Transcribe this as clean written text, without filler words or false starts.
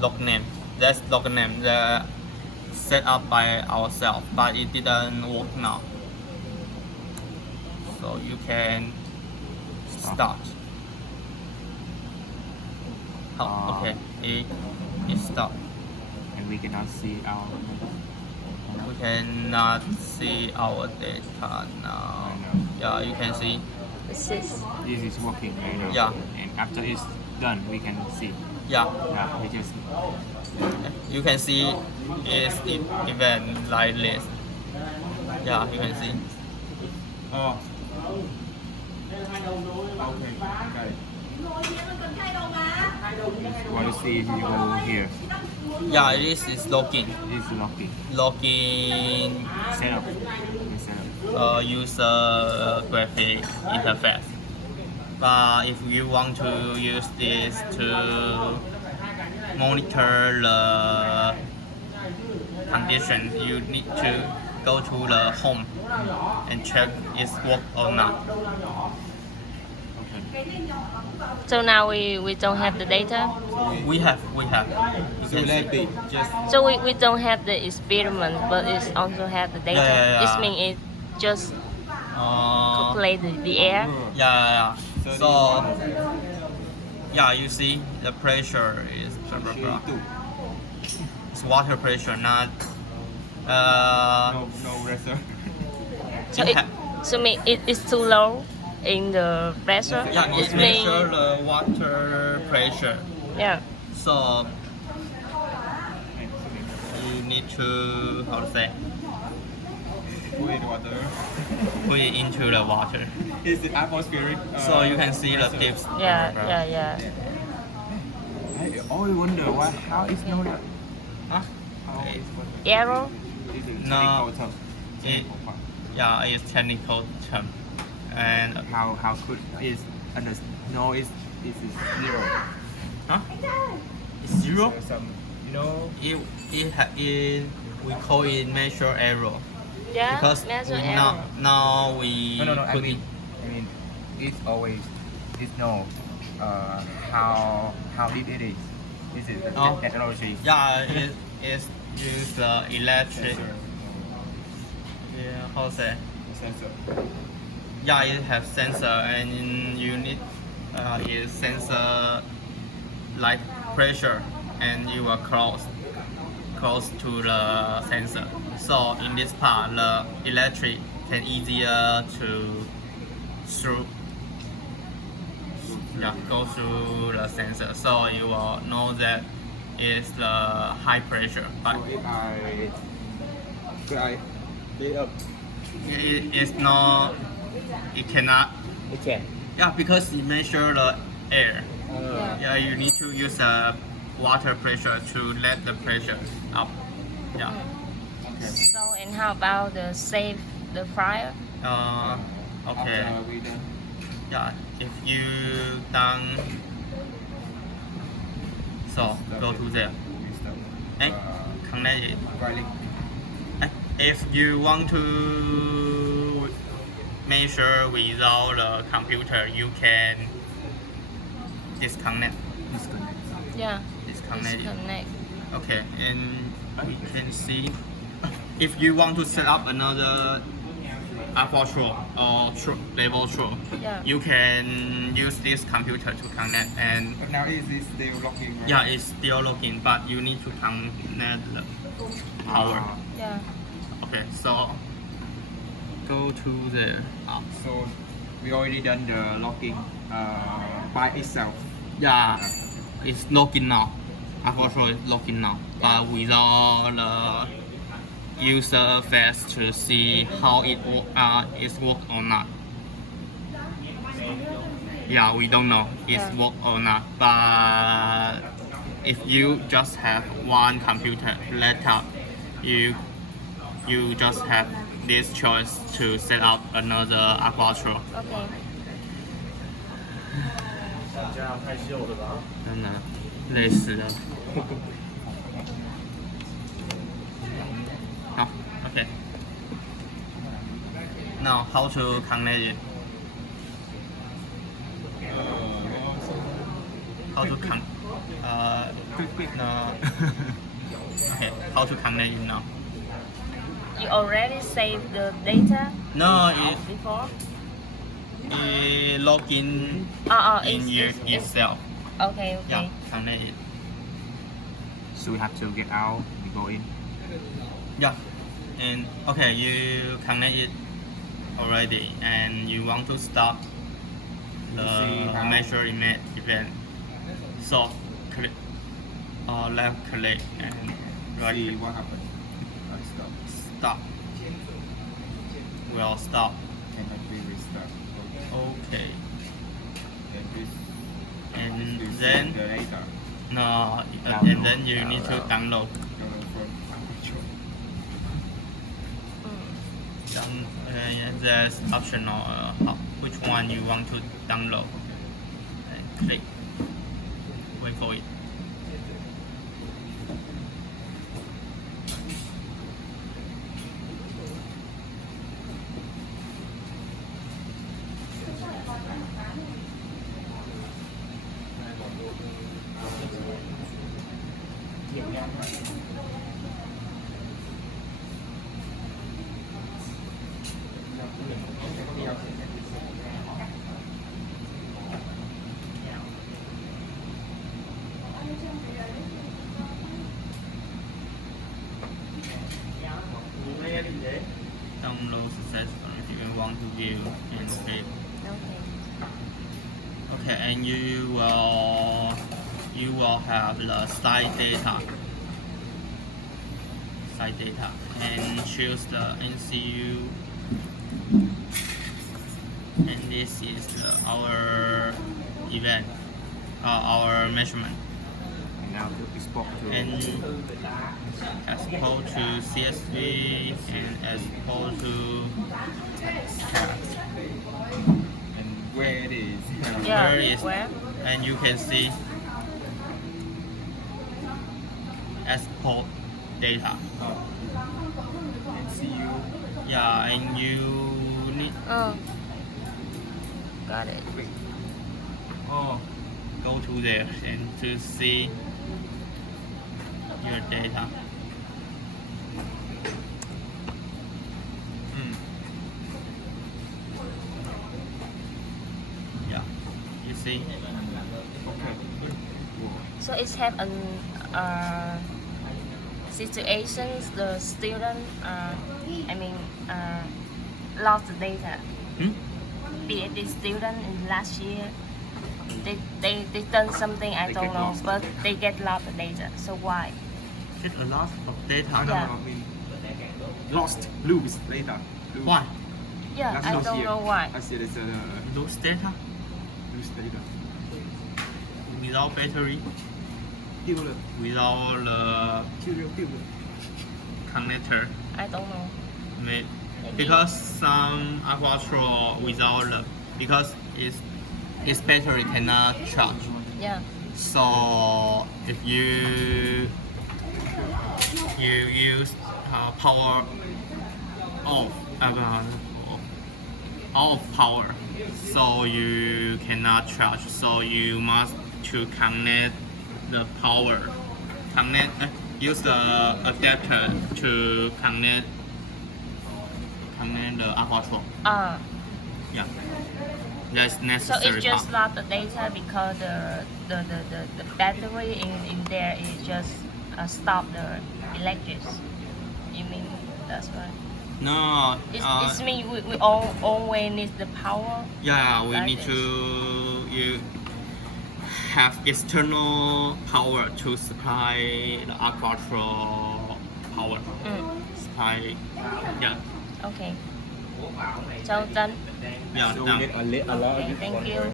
log name. That's log name. The set up by ourselves, but it didn't work now. So you can start. Okay, it stopped. And we cannot see our. We cannot see our data now. Yeah, you can see. This is This is working right now. Yeah. And after it's done, we can see. Yeah, Yeah, we just. you can see it's event like this. Yeah, you can see. Oh. Okay, got it. Want to see if you go here. Yeah, this is login. This is locking. Login Setup. Setup. user graphic interface. But if you want to use this to monitor the conditions, you need to go to the home and check it's work or not. Okay. so now we don't have the data. We have. You So can let see. me just. So we don't have the experiment, but it also have the data. Yeah. This means it just Uh, calculate the air. yeah. So So yeah, you see the pressure is blah, blah, blah. It's water pressure, not No pressure. So it it ha- so mean it is too low in the pressure. yeah, it mean measure the water pressure. yeah. So you need to how to say With water. put it into the water, Is it atmospheric? so you can see the pressure? tips. Yeah. I always wonder how it's known. Huh? How It- is what? Arrow. This is No. technical term. It- Technical part. Yeah, it's technical term, and How could is under no is this is zero. huh? It's zero. Some It we call it measure error Yeah. because measure we arrow. now we no. I put mean it's always it's no how deep it is. This is the Oh. technology. yeah it is use the electric Sensor. yeah how to say Sensor. yeah it has sensor and you need it sensor like pressure and you are close to the sensor, so in this part the electric can easier to go through the sensor, so you will know that it's the high pressure, but So could I lay up? it's not, it cannot, It can. yeah, because it measure the air. Yeah, you need to use water pressure to let the pressure up. Yeah. Okay. So and how about the save the file? Okay. After we done. Yeah. If you done, so go to there. We start. And connect it. Right link. If you want to measure without the computer, you can disconnect. Disconnect. Yeah. Disconnect it. Disconnect. Okay, and you can see if you want to set up another Aquatroll or level troll, Yeah. you can use this computer to connect, and But now is this still locking? Right? yeah, it's still login, but you need to connect the power. Yeah. Okay, so go to the So we already done the locking by itself. yeah, it's login now. Aquatroll is login now, but without the user face to see how it work or not. Yeah, we don't know it's Yeah. work or not. But if you just have one computer laptop, you just have this choice to set up another Aquatroll. Okay. 真的累死了。好，OK。Now how to connect it? how to quick. no. Okay, how to connect it now? You already saved the data No, before? it log in It's, itself. okay, Yeah, okay. connect it. So we have to get out, we go in. Yeah, and okay, you connect it already, and you want to stop the See how- measure event. So click left click and right See click. what happened. Stop. Stop. Will stop. Cannot be restart. Okay. And this And is then the data. no, Download. and then you need to download. Download from Aquatroll. And there's optional which one you want to download. And click. Wait for it. Download successful if you want to view and click. Okay. Okay, and you will have the site data. And choose the NCU. And this is our event, our measurement. And now to export to And export to CSV and export to text. and where it is. Yeah, Where is where? and you can see export data. Oh. NCU. Yeah, and you need Got it. go to there and to see your data. Yeah, you see. Okay. So it's have an situations the student lost the data. Hmm? PhD student in last year they done something I They don't get know, lost. but they get lost the data. So why? It's a lot of data. Yeah. I mean, lose later. Lose. Why? Yeah, Last I year. don't know why. Last year is Those data lose data. without battery, 丢了， without the 丢了。 connector. I don't know. Maybe. Maybe. Because some Aquatroll without the because its battery cannot charge. Yeah. So if you use power off power, so you cannot charge. So you must to connect the power, use the adapter to connect the Aquatroll. Yeah, that's So necessary it's just part. lost the data because the battery in there is just stop the electrics. You mean that's right? No, It's mean we always need the power. yeah, we like need this. to you have external power to supply the Aquatroll power. Supply, yeah, Okay. So done. yeah. So we Now. need a lot. Okay, thank you.